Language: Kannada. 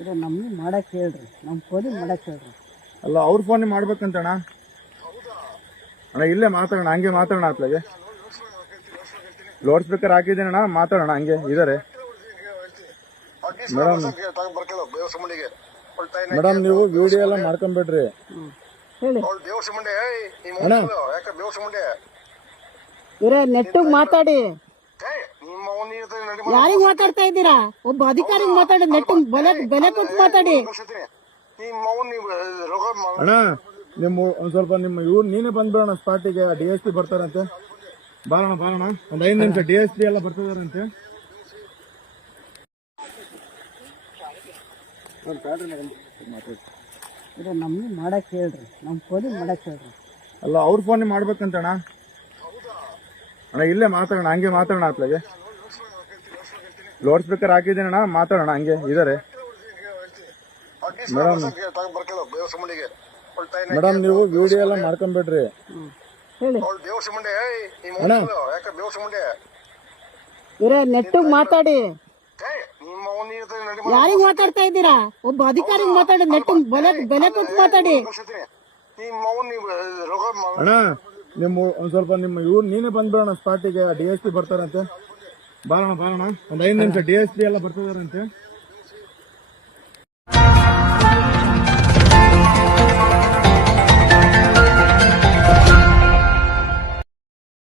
ಇದು ನಮ್ಗೆ ಮಾಡಕ್ ಹೇಳ್ರಿ. ನಮ್ಮ ಫೋನ್ ಮಾಡಕ್ ಹೇಳ್ರಿ. ಅಲ್ಲ ಅವ್ರ ಫೋನ್ ಮಾಡ್ಬೇಕಂತ ಅಣ್ಣ ಅಣ್ಣ ಇಲ್ಲೇ ಮಾತಾಡೋಣ ಹಂಗೆ ಮಾತಾಡೋಣ ಅತ್ಲಾಗೆ. ಲೌಡ್ ಸ್ಪೀಕರ್ ಹಾಕಿದ್ದೀನಿ ಅಣ್ಣ ಮಾತಾಡೋಣ ಹಂಗೆ ಇದಾರೆ. ಮೇಡಮ್ ಮೇಡಮ್ ನೀವು ವಿಡಿಯೋ ಎಲ್ಲ ಮಾಡ್ಕೊಂಬೇಡ್ರಿ. ನೆಟ್ಟಿಗೆ ಮಾತಾಡಿ. ನಿಮ್ಮ ಯಾರಿಗ್ ಮಾತಾಡ್ತಾ ಇದ್ದೀರಾ ಒಬ್ಬ ಅಧಿಕಾರಿ ಮಾತಾಡಿ ನೆಟ್ಟು ಬೆಲೆ ಬೆಲೆ ಕೊಟ್ಟು ಮಾತಾಡಿ ನಿಮ್ಮ ಅಣ್ಣ ನಿಮ್ಮ ಒಂದ್ ಸ್ವಲ್ಪ ನಿಮ್ಮ ಇವ್ರು ನೀನೇ ಬಂದ್ಬಿಡೋಣ ಸ್ಪಾಟಿಗೆ ಡಿ ಎಸ್ ಪಿ ಬರ್ತಾರಂತೆ ಬಾರಣ ಬಾರಣ ಒಂದ್ ಐದು ನಿಮಿಷ ಡಿ ಎಸ್ ಪಿ ಎಲ್ಲ ಬರ್ತಿದಾರಂತೆ ಇದು ನಮ್ಗೆ ಮಾಡಕ್ ಹೇಳ್ರಿ ನಮ್ಮ ಫೋನ್ ಮಾಡಕ್ ಹೇಳ್ರಿ ಅಲ್ಲ ಅವ್ರ ಫೋನ್ ಮಾಡ್ಬೇಕಂತಣ್ಣ ಅಣ್ಣ ಇಲ್ಲೇ ಮಾತಾಡೋಣ ಹಂಗೆ ಮಾತಾಡೋಣ ಅತ್ಲಾಗೆ ಲೌಡ್ ಸ್ಪೀಕರ್ ಹಾಕಿದ್ದೀನಿ ಅಣ್ಣ ಮಾತಾಡೋಣ ಹಂಗೆ ಇದಾರೆ. ಮೇಡಮ್ ಮುಂಡಿಗೆ ಮೇಡಮ್ ನೀವು ವಿಡಿಯೋ ಎಲ್ಲ ಮಾಡ್ಕೊಂಬೇಡ್ರಿ. ಹೇಳಿ. ದೇವಸ ಮುಂಡೆ ನಿಮ್ಮ ಅಣ್ಣ. ಯಾಕ ದೇವಸ ಮುಂಡೆ ಇವರೇ ನೆಟ್ಟಿಗೆ ಮಾತಾಡಿ. ಯಾರಿಗ್ ಮಾತಾಡ್ತಾ ಇದ್ದೀರಾ? ಒಬ್ಬ ಅಧಿಕಾರಿ ಮಾತಾಡಿ ನೆಟ್ಟಿಗೆ ಬೆಲೆ ಬೆಲೆ ಕೊಟ್ಟು ಮಾತಾಡಿ. ನಿಮ್ಮ ಅವನ್ ರೋಗ ಅಣ್ಣ ನಿಮ್ಮ ಒಂದ್ ಸ್ವಲ್ಪ ನಿಮ್ಮ ಇವ್ರು ನೀನೇ ಬಂದ್ಬಿಡೋಣ ಸ್ಪಾಟಿಗೆ ಡಿ ಎಸ್ ಪಿ ಬರ್ತಾರಂತೆ. ಬಾರೋಣ ಬಾರಣ ಒಂದ್ ಐದು ನಿಮಿಷ ಡಿ ಎಸ್ ಪಿ ಎಲ್ಲ ಬರ್ತಿದಾರಂತೆ.